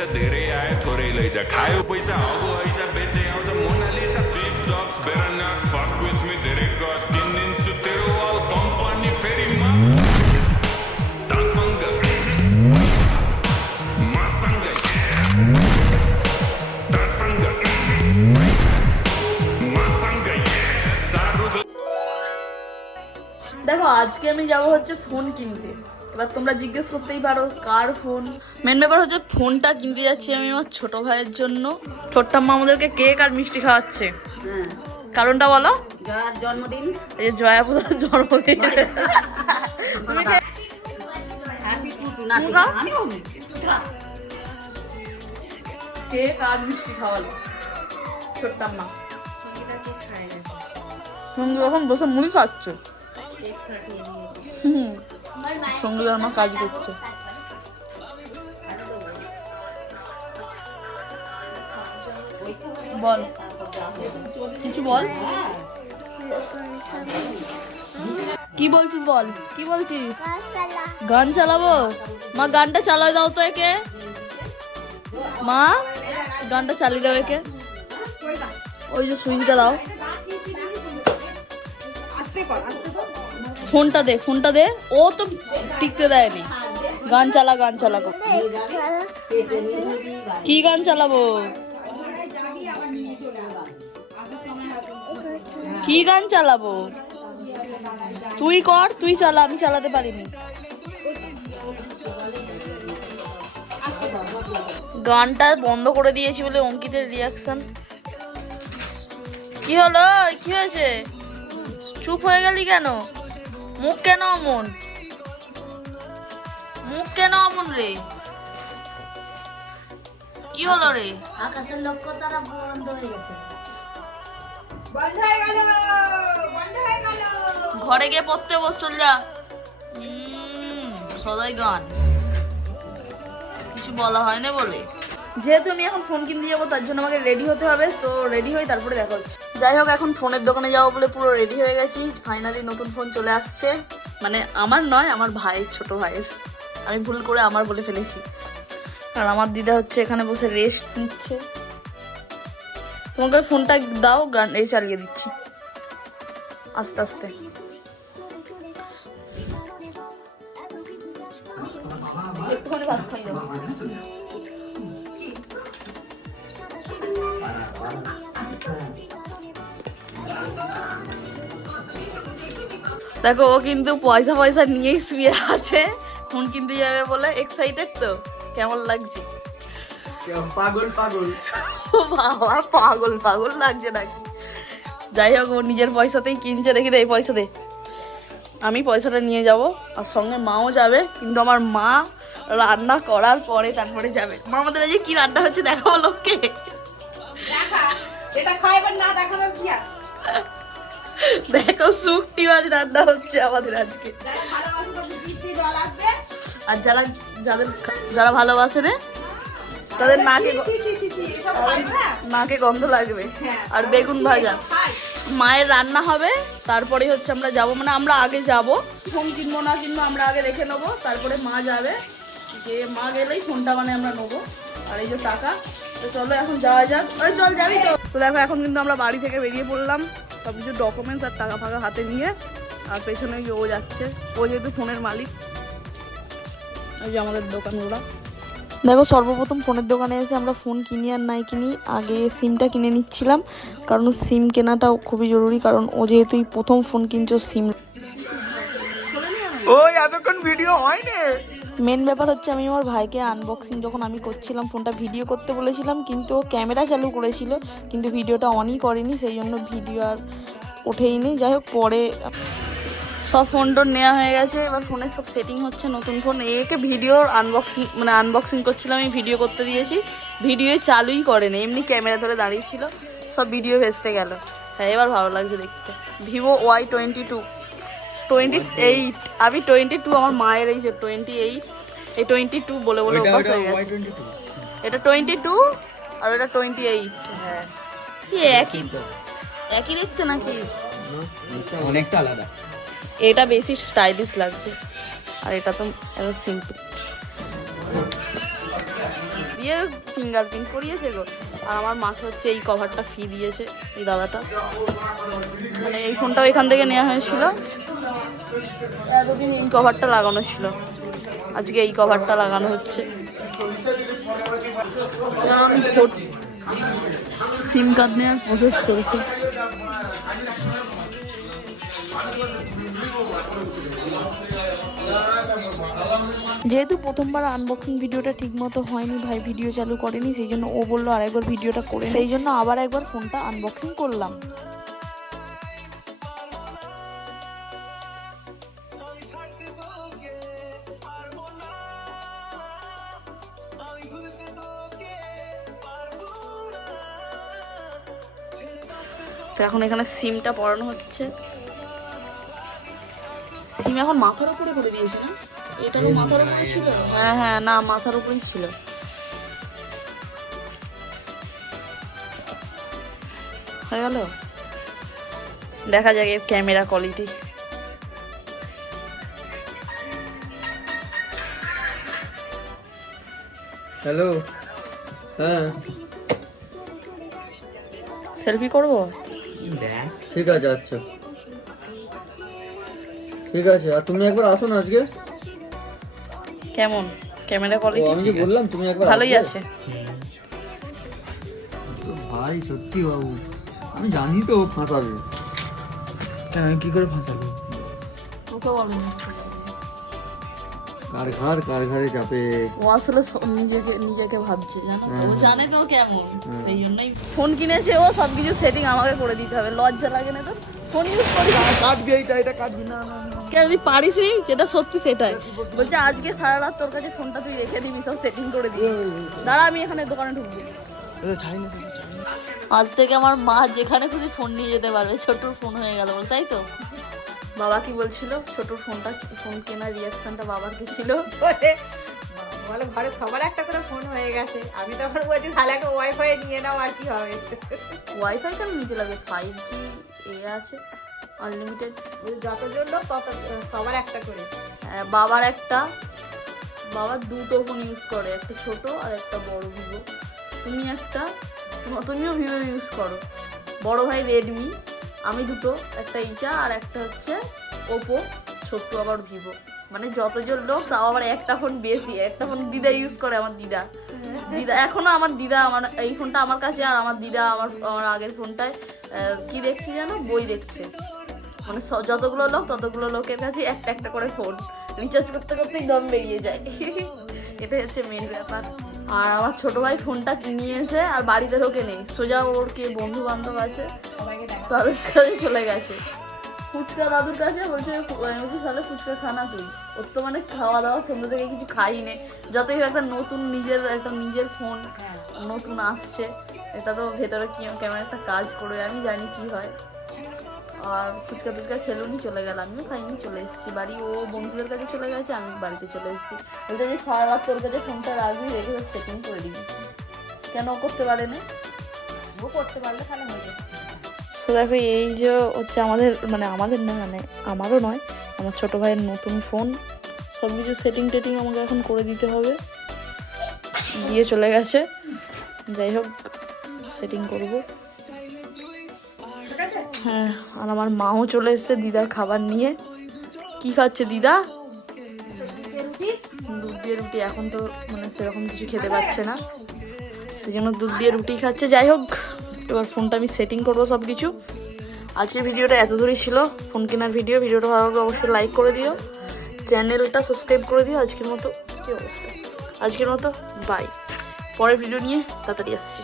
पैसा धेरै आए थोरै लैजा खायो पैसा हगो ऐसा बेचे आउँछ Mona Lisa flip flops better not fuck with me धेरै गस किनिदिन्छु तेरो वाल कम्पनी फेरि म तसँग मसँग तसँग मसँग शाहरुख দেখো আজকে আমি যাবো হচ্ছে ফোন কিনতে। এবার তোমরা জিজ্ঞেস করতেই পারো কার ফোন। মেন ব্যাপার হচ্ছে ফোনটা কিনতে যাচ্ছি আমি আমার ছোট ভাইয়ের জন্য। ছোট্টাম্মা আমাদেরকে কেক আর মিষ্টি খাওয়াচ্ছে। কারণটা বলো? জয়ার জন্মদিন। এই যে জয়াপুরের জন্মদিন। কেক আর মিষ্টি খাওয়ালো ছোট্টাম্মা। সঙ্গে এখন বসে মুড়ি খাচ্ছে। সঙ্গে আমার কাজ করছে। বল কিছু বল, কি বলছিস বল, কি বলছিস? গান চালাবো? মা গানটা চালাই দাও তো একে, মা গানটা চালিয়ে দাও একে। ওই যে সুইচটা দাও, ফোনটা দে, ফোনটা দে। ও তো টিকতে দেয়নি। গান চালা, গান চালা। কি গান চালাবো? কি গান চালাবো? তুই কর, তুই চালা, আমি চালাতে পারিনি। গানটা বন্ধ করে দিয়েছি বলে অঙ্কিতের রিয়াকশন। কি হলো? কি হয়েছে? চুপ হয়ে গেলি কেন? মুখ কেন অমন? মুখ কেন অমন রে? কি হলো রে? আকাশের লক্ষ্য তারা বন্ধ হয়ে গেছে। ঘরে গিয়ে পড়তে বস, চল যা। সদাই গান, কিছু বলা হয় না বলে। যেহেতু আমি এখন ফোন কিনতে যাবো তার জন্য আমাকে রেডি হতে হবে, তো রেডি হই তারপরে দেখা হচ্ছে। যাই হোক, এখন ফোনের দোকানে যাবো বলে পুরো রেডি হয়ে গেছি। ফাইনালি নতুন ফোন চলে আসছে, মানে আমার নয়, আমার ভাইয়ের, ছোট ভাইয়ের। আমি ভুল করে আমার বলে ফেলেছি। আর আমার দিদা হচ্ছে এখানে বসে রেস্ট নিচ্ছে। তোমাকে ফোনটা দাও, গান এই চালিয়ে দিচ্ছি আস্তে আস্তে। একটুখানি ভাত খাই যাবো। দেখো ও কিন্তু পয়সা পয়সা নিয়েই শুয়ে আছে, ফোন কিনতে যাবে বলে। এক্সাইটেড তো? কেমন লাগছে? পাগল পাগল। বাবা, পাগল পাগল লাগছে নাকি? যাই হোক, ও নিজের পয়সাতেই কিনছে। দেখি দে, এই পয়সা দে। আমি পয়সাটা নিয়ে যাব, আর সঙ্গে মাও যাবে। কিন্তু আমার মা রান্না করার পরে তারপরে যাবে। মা আমাদের আজকে কি রান্না হচ্ছে দেখাবো লোককে। দেখো শুকটি মাছ রান্না হচ্ছে আমাদের আজকে। আর যারা ভালোবাসে না তাদের নাকে গন্ধ লাগবে। আর বেগুন ভাজা মায়ের রান্না হবে, তারপরে হচ্ছে আমরা যাবো। মানে আমরা আগে যাব, ফোন কিনবো না কিনবো আমরা আগে দেখে নেবো, তারপরে মা যাবে। যে মা গেলেই ফোনটা মানে আমরা নেবো। আর এই যে টাকা, তো চলো এখন যাওয়া যাক। ওই চল, যাবি তো? তো দেখো এখন কিন্তু আমরা বাড়ি থেকে বেরিয়ে পড়লাম, সব কিছু ডকুমেন্টস আর টাকা ফাঁকা হাতে নিয়ে। আর পেছনে ও যাচ্ছে, ও যেহেতু ফোনের মালিক। ওই যে আমাদের দোকানগুলো দেখো। সর্বপ্রথম ফোনের দোকানে এসে আমরা ফোন কিনি আর নাই কিনি, আগে সিমটা কিনে নিচ্ছিলাম। কারণ সিম কেনাটাও খুবই জরুরি, কারণ ও যেহেতু প্রথম ফোন কিনছো সিম। ওই এতক্ষণ ভিডিও হয়নি। মেন ব্যাপার হচ্ছে আমি আমার ভাইকে আনবক্সিং যখন আমি করছিলাম, ফোনটা ভিডিও করতে বলেছিলাম, কিন্তু ও ক্যামেরা চালু করেছিল কিন্তু ভিডিওটা অনই করেনি, সেই জন্য ভিডিও আর ওঠেইনি। যাই হোক, পরে সব ফোন টোন নেওয়া হয়ে গেছে। এবার ফোনের সব সেটিং হচ্ছে, নতুন ফোন। একে ভিডিওর আনবক্সিং করছিলাম, আমি ভিডিও করতে দিয়েছি, ভিডিও চালুই করেনি, এমনি ক্যামেরা ধরে দাঁড়িয়েছিল, সব ভিডিও ভেস্তে গেল। হ্যাঁ, এবার ভালো লাগছে দেখতে। ভিভো Y22 28, আমি 22, আমার মায়ের এই যে 28, এই 22 বলে বলে অভ্যাস হয়ে গেছে। এটা 22 আর এটা 28। হ্যাঁ, কি একই দেখতে নাকি? অনেকটা আলাদা। এটা বেশি স্টাইলিশ লাগছে, আর এটা তো একদম সিম্পল। দিয়ে ফিঙ্গারপ্রিন্ট করিয়েছে গো। আর আমার মাকে হচ্ছে এই কভারটা ফি দিয়েছে এই দাদাটা, মানে এই ফোনটাও এখান থেকে নেওয়া হয়েছিল। এতদিন এই কভারটা লাগানো ছিল, আজকে এই কভারটা লাগানো হচ্ছে। সিম কার্ড নেওয়ার প্রসেস চলছে। যেহেতু প্রথমবার আনবক্সিং ভিডিওটা ঠিক মতো হয়নি, ভাই ভিডিও চালু করেনি, সেই জন্য ও বললো আরেকবার ভিডিওটা করে, সেই জন্য আবার একবার ফোনটা আনবক্সিং করলাম। তো এখন এখানে সিমটা পরানো হচ্ছে। সিম এখন মাথার উপরে করে দিয়েছে না? এটা তো মাথার উপরে ছিল। হ্যাঁ হ্যাঁ, না মাথার উপরেই ছিল। হয়ে গেল, দেখা যাক এর ক্যামেরা কোয়ালিটি। হ্যালো, হ্যাঁ সেলফি করবো? ঠিক আছে, আচ্ছা ঠিক আছে। আর তুমি একবার আসো না আজকে। কেমন ক্যামেরা কোয়ালিটি? আমি কি বললাম, তুমি একবার ভালোই আসবে। আছে। তো ভাই সত্যি বাবু, আমি জানি তো ও ফাঁসাবে। কেন, আমি কি করে ফাঁসাবো? ওকে বলো না। কার ঘাড়ে চাপে। ও আসলে নিজেকে ভাবছে, জানো তো, ও জানে তো কেমন, সেই জন্যই ফোন কিনেছে ও। সবকিছু সেটিং আমাকে করে দিতে হবে, লজ্জা লাগে না তো? ফোন ইউজ করি, কাটবি এটা কাটবি না। কেন তুই পারিস নি? যেটা সত্যি সেটাই বলছে। আজকে সারা রাত তোর কাছে ফোনটা তুই রেখে দিবি, সব সেটিং করে দিবি। দাঁড়া, আমি এখানে দোকানে ঢুকবি। আজ থেকে আমার মা যেখানে খুশি ফোন নিয়ে যেতে পারবে। ছোটুর ফোন হয়ে গেল বল, তাই তো? বাবা কি বলছিল? ছোটুর ফোন কেনার রিয়াকশনটা বাবার কি ছিল? বলে ঘরে সবার একটা করে ফোন হয়ে গেছে, আমি তখন বলছি তাহলে একটা ওয়াইফাই নিয়ে নাও, আর কি হবে। ওয়াইফাই কেন নিতে লাগে? 5G এ আছে, আনলিমিটেড। যতজন লোক তত সবার একটা করে। বাবার দুটো ফোন ইউজ করে, একটা ছোট আর একটা বড় ভিভো। তুমিও ভিভো ইউজ করো। বড় ভাই রেডমি, আমি দুটো, একটা এইটা আর একটা হচ্ছে ওপো, ছোট্ট আবার ভিভো। মানে যতজন লোক তাও আবার একটা ফোন বেশি। একটা ফোন দিদা ইউজ করে, আমার দিদা এখনো আমার দিদা, আমার এই ফোনটা আমার কাছে, আর আমার দিদা আমার আগের ফোনটায় কি দেখছি জানো, বই দেখছে। মানে যতগুলো লোক ততগুলো লোকের কাছে একটা একটা করে ফোন, রিচার্জ করতে করতেই দম বেরিয়ে যায়। এটাই হচ্ছে মেন ব্যাপার। আর আমার ছোট ভাই ফোনটা নিয়ে এসে আর বাড়িতে ঢোকে নেই, সোজা ওর কে বন্ধু বান্ধব আছে তাদের কাছে চলে গেছে, ফুচকা দাদুর কাছে। বলছে তাহলে ফুচকা খানা তুই। ওর তো মানে খাওয়া দাওয়া সন্ধ্যে থেকে কিছু খাই নে। যতই একটা নতুন নিজের ফোন নতুন আসছে, এটা তো ভেতরে কেমন একটা কাজ করবে, আমি জানি কি হয়। আর ফুচকা খেলুনি, চলে গেল। আমিও খাইনি, চলে এসেছি বাড়ি। ও বন্ধুদের কাছে চলে গেছে, আমি বাড়িতে চলে এসেছি। বলতে যে সারা রাত তোর কাছে ফোনটা রাখবি, রেখে সব সেটিং করে দিবি। কেন ও করতে পারে না? ও করতে পারলে তাহলে হয়ে যাবে। তো দেখো, এই যে হচ্ছে আমাদের না, মানে আমারও নয়, আমার ছোটো ভাইয়ের নতুন ফোন। সব কিছু সেটিং আমাকে এখন করে দিতে হবে। দিয়ে চলে গেছে, যাই হোক সেটিং করবো। হ্যাঁ, আর আমার মাও চলে এসেছে দিদার খাবার নিয়ে। কি খাচ্ছে দিদা? দুধ দিয়ে রুটি। এখন তো মানে সেরকম কিছু খেতে পাচ্ছে না, সেই জন্য দুধ দিয়ে রুটি খাচ্ছে। যাই হোক, এবার ফোনটা আমি সেটিং করবো সব কিছু। আজকের ভিডিওটা এত দূরই ছিল, ফোন কেনার ভিডিওটা ভালো লাগলে অবশ্যই লাইক করে দিও, চ্যানেলটা সাবস্ক্রাইব করে দিও। আজকের মতো কি অবস্থা, আজকের মতো বাই। পরের ভিডিও নিয়ে তাড়াতাড়ি আসছি।